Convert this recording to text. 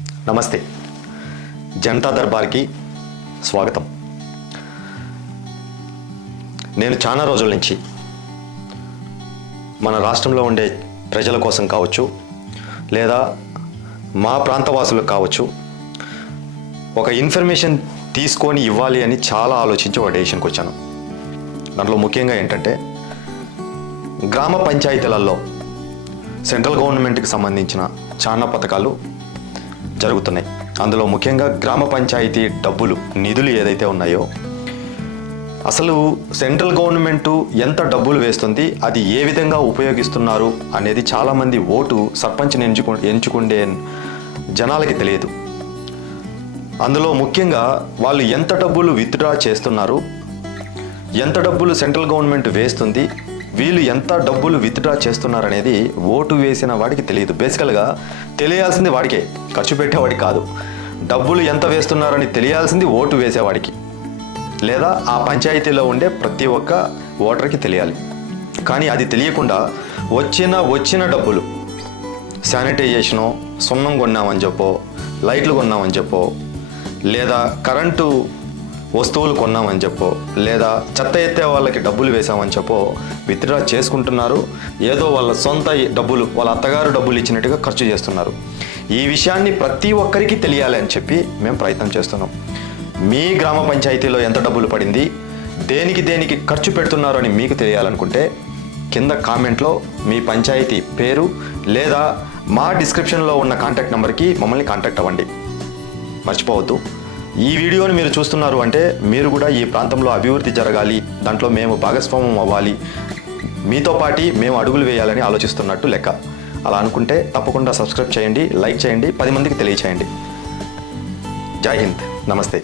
నమస్తే. జనతా దర్బార్కి స్వాగతం. నేను చాలా రోజుల నుంచి మన రాష్ట్రంలో ఉండే ప్రజల కోసం కావచ్చు, లేదా మా ప్రాంతవాసులకు కావచ్చు, ఒక ఇన్ఫర్మేషన్ తీసుకొని ఇవ్వాలి అని చాలా ఆలోచించి ఒక డెసిషన్కి వచ్చాను. దాంట్లో ముఖ్యంగా ఏంటంటే, గ్రామ పంచాయతీలలో సెంట్రల్ గవర్నమెంట్కి సంబంధించిన చాలా పథకాలు జరుగుతున్నాయి. అందులో ముఖ్యంగా గ్రామ పంచాయతీ డబ్బులు, నిధులు ఏదైతే ఉన్నాయో, అసలు సెంట్రల్ గవర్నమెంటు ఎంత డబ్బులు వేస్తుంది, అది ఏ విధంగా ఉపయోగిస్తున్నారు అనేది చాలామంది సర్పంచ్ని ఎంచుకుండే జనాలకి తెలియదు. అందులో ముఖ్యంగా వాళ్ళు ఎంత డబ్బులు విత్డ్రా చేస్తున్నారు, ఎంత డబ్బులు సెంట్రల్ గవర్నమెంట్ వేస్తుంది, వీళ్ళు ఎంత డబ్బులు విత్డ్రా చేస్తున్నారు అనేది ఓటు వేసిన వాడికి తెలియదు. బేసికల్గా తెలియాల్సింది వాడికే, ఖర్చు పెట్టేవాడికి కాదు. డబ్బులు ఎంత వేస్తున్నారని తెలియాల్సింది ఓటు వేసేవాడికి, లేదా ఆ పంచాయతీలో ఉండే ప్రతి ఒక్క ఓటర్కి తెలియాలి. కానీ అది తెలియకుండా వచ్చిన డబ్బులు శానిటైజేషను, సున్నం కొన్నామని చెప్పో, లైట్లు కొన్నామని చెప్పో, లేదా కరెంటు వస్తువులు కొన్నామని చెప్పో, లేదా చెత్త ఎత్తే వాళ్ళకి డబ్బులు వేసామని చెప్పో విత్డ్రా చేసుకుంటున్నారు. ఏదో వాళ్ళ సొంత డబ్బులు, వాళ్ళ అత్తగారు డబ్బులు ఇచ్చినట్టుగా ఖర్చు చేస్తున్నారు. ఈ విషయాన్ని ప్రతి ఒక్కరికి తెలియాలి అని చెప్పి మేము ప్రయత్నం చేస్తున్నాం. మీ గ్రామ పంచాయతీలో ఎంత డబ్బులు పడింది, దేనికి ఖర్చు పెడుతున్నారు అని మీకు తెలియాలనుకుంటే కింద కామెంట్లో మీ పంచాయతీ పేరు లేదా మా డిస్క్రిప్షన్లో ఉన్న కాంటాక్ట్ నెంబర్కి మమ్మల్ని కాంటాక్ట్ అవ్వండి. మర్చిపోవద్దు. ఈ వీడియోని మీరు చూస్తున్నారు అంటే మీరు కూడా ఈ ప్రాంతంలో అభివృద్ధి జరగాలి, దాంట్లో మేము భాగస్వామ్యం అవ్వాలి, మీతో పాటు మేము అడుగులు వేయాలని ఆలోచిస్తున్నట్టు లెక్క. అలా అనుకుంటే తప్పకుండా సబ్స్క్రైబ్ చేయండి, లైక్ చేయండి, 10 మందికి తెలియచేయండి. జై హింద్. నమస్తే.